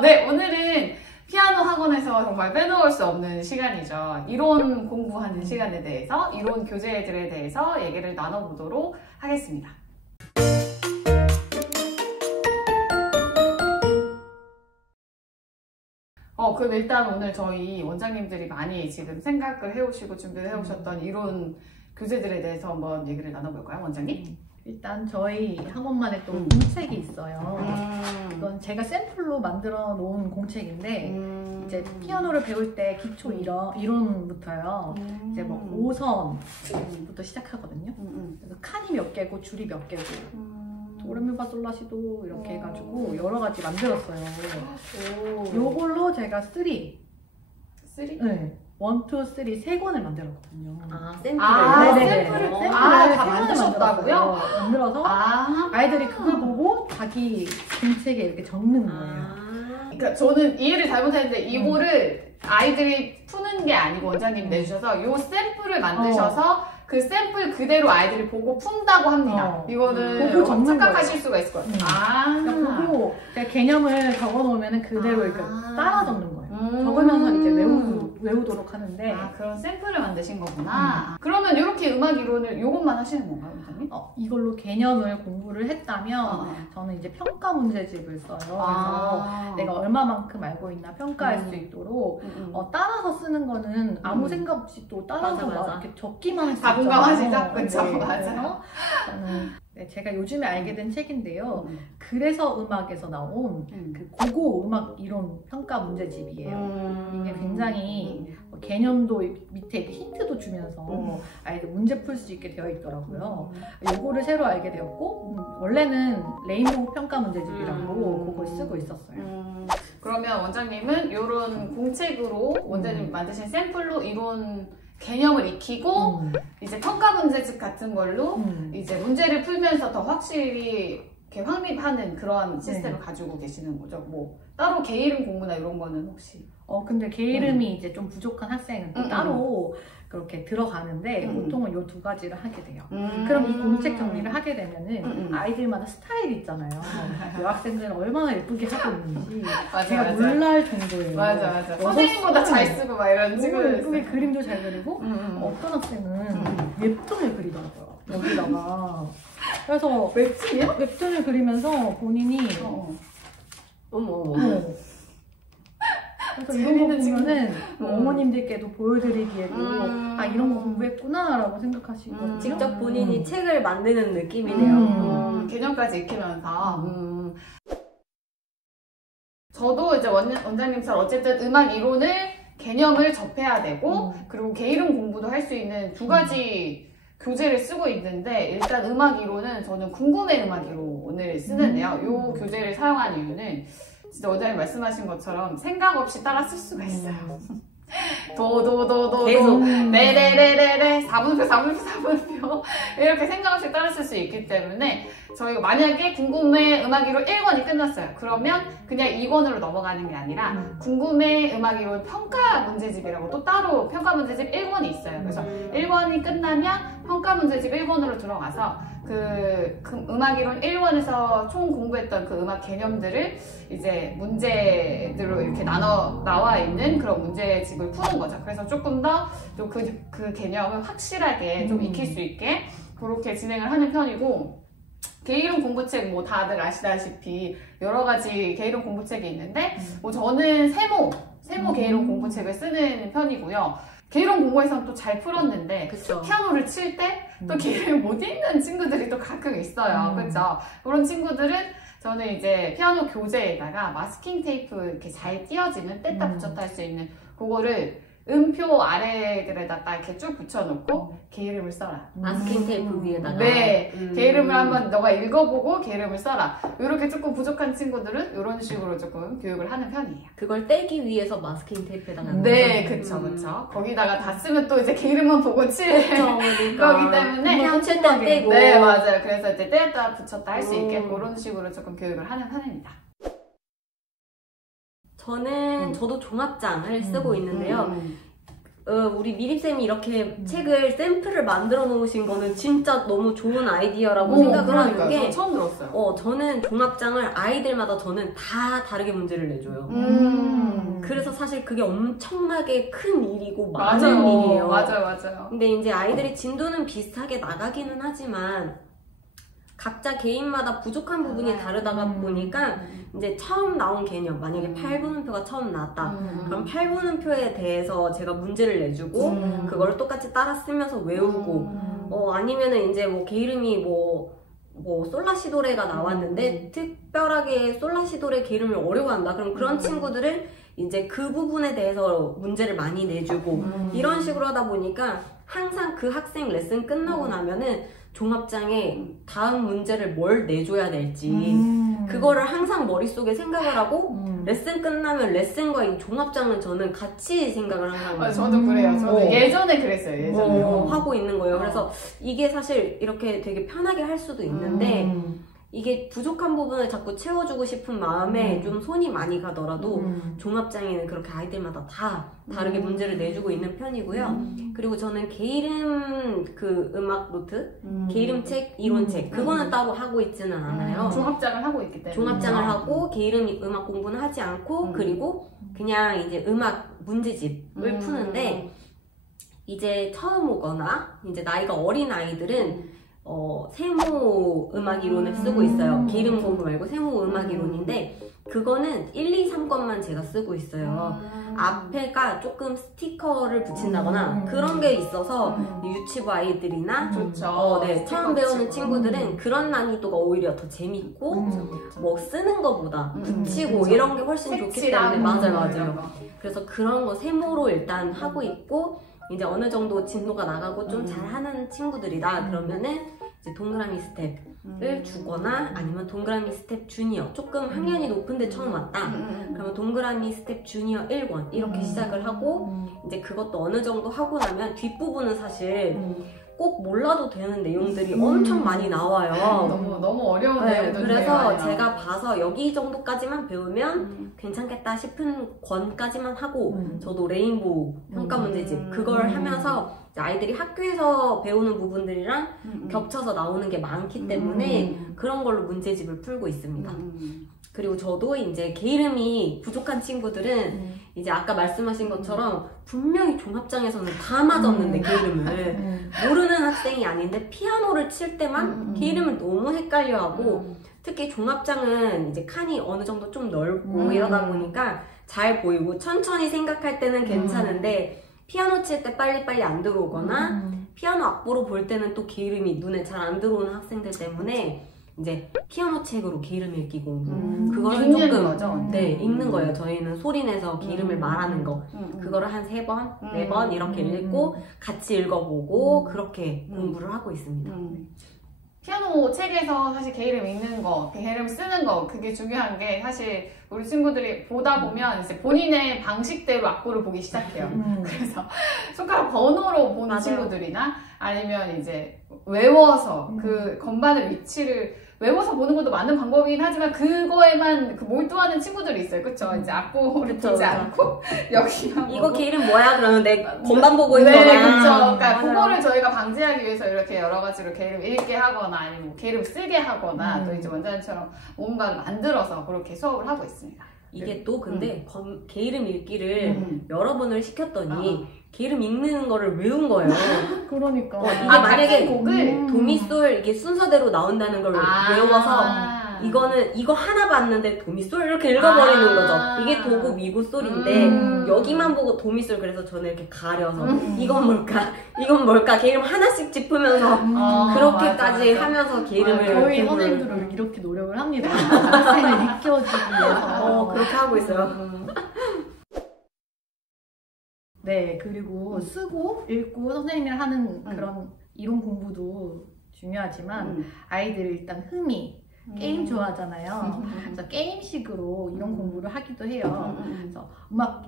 네, 오늘은 피아노 학원에서 정말 빼놓을 수 없는 시간이죠. 이론 공부하는 시간에 대해서, 이론 교재들에 대해서 얘기를 나눠보도록 하겠습니다. 그럼 일단 오늘 저희 원장님들이 많이 지금 생각을 해오시고 준비를 해오셨던 이론 교재들에 대해서 한번 얘기를 나눠볼까요, 원장님? 일단 저희 학원만의 또 공책이 있어요. 이건 제가 샘플로 만들어 놓은 공책인데 이제 피아노를 배울 때 기초 이론부터요. 이제 뭐 5선부터 시작하거든요. 그래서 칸이 몇 개고 줄이 몇 개고 도레미파솔라시도 이렇게 해가지고 여러 가지 만들었어요. 요걸로 제가 3? 네. 1, 2, 3, 세 권을 만들었거든요. 샘플을 다 만드셨다고요? 만들어서 아이들이 그걸 보고 자기 공책에 이렇게 적는 거예요. 그러니까 저는 이해를 잘못했는데 이거를 아이들이 푸는 게 아니고 원장님 내주셔서 요 샘플을 만드셔서 그 샘플 그대로 아이들이 보고 푼다고 합니다. 이거는 보고 적는 착각하실 수가 있을 것 같아요. 그러니까 보고 제가 개념을 적어놓으면 그대로 이렇게 따라 적는 거예요. 적으면서 이제 외우도록 하는데. 그런 샘플을 만드신 거구나. 그러면 이렇게 음악 이론을 요것만 하시는 건가요, 원장님? 이걸로 개념을 공부를 했다면 저는 이제 평가 문제집을 써요. 그래서 내가 얼마만큼 알고 있나 평가할 수 있도록 따라서 쓰는 거는 아무 생각 없이 또 따라서 막 이렇게 적기만 할 수 있잖아요. 공감하시죠? 그쵸? 네, 맞아요. 저는 제가 요즘에 알게 된 책인데요. 그래서 음악에서 나온 그 고고 음악 이론 평가 문제집이에요. 이게 굉장히 개념도 밑에 이렇게 힌트도 주면서 아이들 문제 풀 수 있게 되어 있더라고요. 요거를 새로 알게 되었고 원래는 레인보우 평가 문제집이라고 그걸 쓰고 있었어요. 그러면 원장님은 이런 공책으로 원장님 만드신 샘플로 이론 개념을 익히고 이제 평가 문제집 같은 걸로 이제 문제를 풀면서 더 확실히 이렇게 확립하는 그런 시스템을 가지고 계시는 거죠. 뭐 따로 개이름 공부나 이런 거는 혹시? 근데 개이름이 이제 좀 부족한 학생은 또 따로 그렇게 들어가는데 보통은 이 두 가지를 하게 돼요. 그럼 이 공책 정리를 하게 되면은 아이들마다 스타일이 있잖아요. 여학생들은 얼마나 예쁘게 하고 있는지 제가 놀랄 정도예요. 맞아. 선생님보다 잘 쓰고 막 이런 친구들 예쁘게 그림도 잘 그리고 어떤 학생은 웹툰을 그리더라고요. 여기다가. 그래서 웹툰이요? 웹툰을 그리면서 본인이 그래서 이런 거 보면은 어머님들께도 보여드리기에도 이런 거 공부했구나 라고 생각하시거든요. 직접 본인이 책을 만드는 느낌이네요. 개념까지 익히면서 저도 이제 원장님처럼 어쨌든 음악 이론을 개념을 접해야 되고 그리고 개이름 공부도 할 수 있는 두 가지 교재를 쓰고 있는데 일단 음악 이론은 저는 궁금해 음악 이론을 쓰는데요. 이 교재를 사용한 이유는 진짜 원장님 말씀하신 것처럼 생각 없이 따라 쓸 수가 있어요. 도도도도도 네네네네네 4분표 이렇게 생각 없이 따라 쓸 수 있기 때문에 저희가 만약에 궁금해 음악이론 1권이 끝났어요. 그러면 그냥 2권으로 넘어가는 게 아니라 궁금해 음악이론 평가 문제집이라고 또 따로 평가 문제집 1권이 있어요. 그래서 1권이 끝나면 평가 문제집 1권으로 들어가서 그 음악이론 1권에서 총 공부했던 그 음악 개념들을 이제 문제들로 이렇게 나와 있는 그런 문제집을 푸는 거죠. 그래서 조금 더 그 개념을 확실하게 좀 익힐 수 있게 그렇게 진행을 하는 편이고 개이름 공부책 뭐 다들 아시다시피 여러 가지 개이름 공부책이 있는데 뭐 저는 세모 개이름 공부책을 쓰는 편이고요. 개이름 공부에서는 또 잘 풀었는데 피아노를 칠 때 또 개이름 못 읽는 친구들이 또 가끔 있어요. 그렇죠? 그런 친구들은 저는 이제 피아노 교재에다가 마스킹 테이프 이렇게 잘 띄어지는 뗐다 붙였다 할 수 있는 그거를 음표 아래들에다가 이렇게 쭉 붙여놓고 개이름을 써라. 마스킹 테이프 위에다가. 네, 개이름을 한번 너가 읽어보고 개이름을 써라. 이렇게 조금 부족한 친구들은 이런 식으로 조금 교육을 하는 편이에요. 그걸 떼기 위해서 마스킹 테이프에다가. 네, 그쵸. 거기다가 다 쓰면 또 이제 개이름만 보고 칠 거기 때문에 그냥 칠 때 떼고. 네, 맞아요. 그래서 이제 떼었다 붙였다 할 수 있게 그런 식으로 조금 교육을 하는 편입니다. 저도 종합장을 쓰고 있는데요. 우리 미립쌤이 이렇게 책을 샘플을 만들어 놓으신 거는 진짜 너무 좋은 아이디어라고 생각을 하는 게 처음 들었어요. 저는 종합장을 아이들마다 저는 다 다르게 문제를 내줘요. 그래서 사실 그게 엄청나게 큰 일이고 많은 일이에요. 맞아요. 근데 이제 아이들이 진도는 비슷하게 나가기는 하지만 각자 개인마다 부족한 부분이 다르다가 보니까 이제 처음 나온 개념, 만약에 8분음표가 처음 나왔다. 그럼 8분음표에 대해서 제가 문제를 내주고 그걸 똑같이 따라 쓰면서 외우고 아니면은 이제 뭐 개 이름이 뭐 솔라시도레가 나왔는데 특별하게 솔라시도레 개 이름을 어려워한다. 그럼 그런 친구들을 이제 그 부분에 대해서 문제를 많이 내주고 이런 식으로 하다 보니까 항상 그 학생 레슨 끝나고 나면은 종합장에 다음 문제를 뭘 내줘야 될지 그거를 항상 머릿속에 생각을 하고 레슨 끝나면 레슨과 이 종합장은 저는 같이 생각을 항상 해요. 저도 그래요. 저도 예전에 그랬어요. 예전에 하고 있는 거예요. 그래서 이게 사실 이렇게 되게 편하게 할 수도 있는데 이게 부족한 부분을 자꾸 채워주고 싶은 마음에 좀 손이 많이 가더라도 종합장에는 그렇게 아이들마다 다 다르게 문제를 내주고 있는 편이고요. 그리고 저는 개 이름 그 음악 노트, 개 이름 책, 이론 책 그거는 따로 하고 있지는 않아요. 종합장을 하고 있기 때문에 종합장을 하고 개 이름 음악 공부는 하지 않고 그리고 그냥 이제 음악 문제집을 푸는데 이제 처음 오거나 이제 나이가 어린 아이들은 세모 음악 이론을 쓰고 있어요. 개 이름 공부 말고 세모 음악 이론인데 그거는 1, 2, 3권만 제가 쓰고 있어요. 앞에가 조금 스티커를 붙인다거나 그런 게 있어서 유치부 아이들이나 처음 배우는 친구들은 그런 난이도가 오히려 더 재밌고 뭐 쓰는 거보다 붙이고 이런 게 훨씬 좋기 때문에 맞아요. 그래서 그런 거 세모로 일단 하고 있고 이제 어느 정도 진도가 나가고 좀 잘하는 친구들이다 그러면은 이제 동그라미 스텝을 주거나 아니면 동그라미 스텝 주니어 조금 학년이 높은데 처음 왔다 그러면 동그라미 스텝 주니어 1권 이렇게 시작을 하고 이제 그것도 어느 정도 하고 나면 뒷부분은 사실 꼭 몰라도 되는 내용들이 엄청 많이 나와요. 너무 어려운 내용들. 그래서 제가 봐서 여기 정도까지만 배우면 괜찮겠다 싶은 권까지만 하고 저도 레인보우 평가 문제집 그걸 하면서 아이들이 학교에서 배우는 부분들이랑 겹쳐서 나오는 게 많기 때문에 그런 걸로 문제집을 풀고 있습니다. 그리고 저도 이제 개 이름이 부족한 친구들은 이제 아까 말씀하신 것처럼 분명히 종합장에서는 다 맞았는데 개 이름을 모르는 학생이 아닌데 피아노를 칠 때만 개 이름을 너무 헷갈려하고 특히 종합장은 이제 칸이 어느 정도 좀 넓고 이러다 보니까 잘 보이고 천천히 생각할 때는 괜찮은데 피아노 칠 때 빨리빨리 안 들어오거나 피아노 악보로 볼 때는 또 개 이름이 눈에 잘 안 들어오는 학생들 때문에 이제 피아노 책으로 개 이름 읽기 공부 그거를 조금 거죠? 읽는 거예요. 저희는 소리내서 개 이름을 말하는 거 그거를 한 3번, 4번 이렇게 읽고 같이 읽어보고 그렇게 공부를 하고 있습니다. 피아노 책에서 사실 개 이름 읽는 거, 개 이름 쓰는 거 그게 중요한 게 사실 우리 친구들이 보다 보면 이제 본인의 방식대로 악보를 보기 시작해요. 그래서 손가락 번호로 보는 친구들이나 아니면 이제 외워서 그 건반의 위치를 외워서 보는 것도 맞는 방법이긴 하지만 그거에만 몰두하는 친구들이 있어요. 그쵸? 이제 악보를 보지 않고 여기만 이거 개 이름 뭐야? 그러면 내 건반 보고 있거나 네, 그쵸. 그러니까 그거를 저희가 방지하기 위해서 이렇게 여러 가지로 개 이름 읽게 하거나 아니면 뭐 개 이름 쓰게 하거나 또 이제 원장님처럼 뭔가를 만들어서 그렇게 수업을 하고 있습니다. 이게 또 근데 개 이름 읽기를 여러 번을 시켰더니 개 이름 읽는 거를 외운 거예요. 그러니까 이게 만약에 곡을 도미솔 이게 순서대로 나온다는 걸 외워서 이거는 이거 하나 봤는데 도미솔 이렇게 읽어버리는 거죠. 이게 도구 미구솔인데 여기만 보고 도미솔 그래서 저는 이렇게 가려서 이건 뭘까 이건 뭘까 개 이름 하나씩 짚으면서 그렇게까지 맞아. 하면서 개 이름을 저희 선생님들은 이렇게 노력을 합니다. 학생을 익혀주기 위해서 그렇게 하고 있어요. 네, 그리고 쓰고 읽고 선생님이랑 하는 그런 이론 공부도 중요하지만 아이들 일단 흥미 게임 좋아하잖아요. 그래서 게임식으로 이런 공부를 하기도 해요. 그래서 음악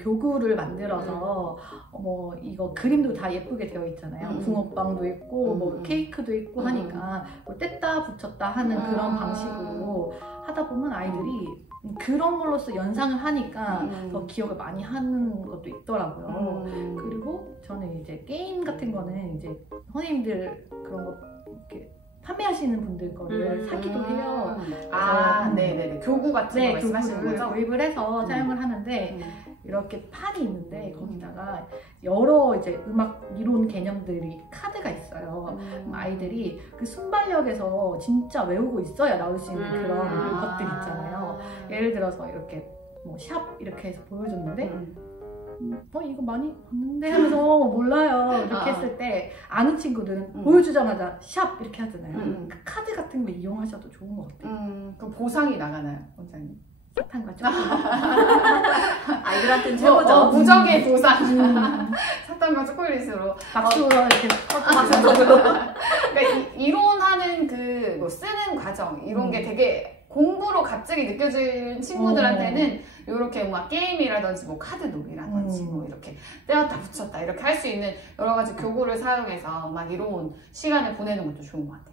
교구를 만들어서 뭐 이거 그림도 다 예쁘게 되어 있잖아요. 붕어빵도 있고 뭐 케이크도 있고 하니까 뭐 뗐다 붙였다 하는 그런 방식으로 하다 보면 아이들이 그런 걸로써 연상을 하니까 더 기억을 많이 하는 것도 있더라고요. 그리고 저는 이제 게임 같은 거는 이제 선생님들 그런 거 이렇게 판매하시는 분들 거를 사기도 해요. 네네네. 교구 같은 거 말씀하시는 교구를 거죠? 구입을 해서 사용을 하는데 이렇게 판이 있는데 거기다가 여러 이제 음악 이론 개념들이 카드가 있어요. 아이들이 그 순발력에서 진짜 외우고 있어야 나올 수 있는 그런 것들 있잖아요. 예를 들어서 이렇게 뭐 샵 이렇게 해서 보여줬는데 이거 많이 봤는데 하면서 몰라요. 이렇게 했을 때 아는 친구들은 보여주자마자 샵 이렇게 하잖아요. 그 카드 같은 거 이용하셔도 좋은 것 같아요. 그럼 보상이 나가나요, 원장님? 사탕과 초코. 아이들한테는 최고죠. 무적의 보상. 사탕과 초콜릿으로. 박수로 이렇게 박수 쳐주고. 그러니까 이론하는 뭐 쓰는 과정, 이런 게 되게 공부로 갑자기 느껴지는 친구들한테는 이렇게 막 게임이라든지 뭐 카드놀이라든지 뭐 이렇게 떼었다 붙였다 이렇게 할 수 있는 여러 가지 교구를 사용해서 막 이로운 시간을 보내는 것도 좋은 것 같아요.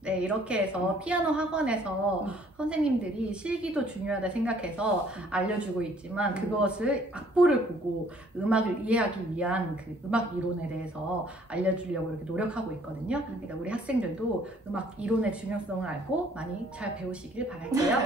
네, 이렇게 해서 피아노 학원에서 선생님들이 실기도 중요하다 생각해서 알려주고 있지만 그것을 악보를 보고 음악을 이해하기 위한 그 음악 이론에 대해서 알려주려고 이렇게 노력하고 있거든요. 그러니까 우리 학생들도 음악 이론의 중요성을 알고 많이 잘 배우시길 바랄게요.